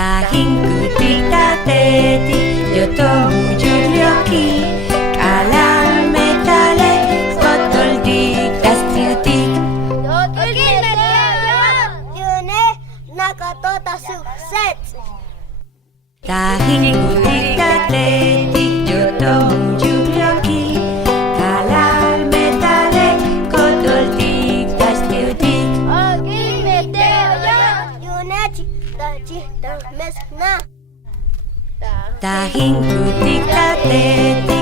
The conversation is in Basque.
Tahin kutik tatetik jotomu julioki Kalal metale skotoldik tastiutik Okin meteoyo June nakatota sukset Tahin kutik tatetik jotomu julioki Kalal metale skotoldik tastiutik Okin meteoyo June cita mesna Tahin kutik tatetik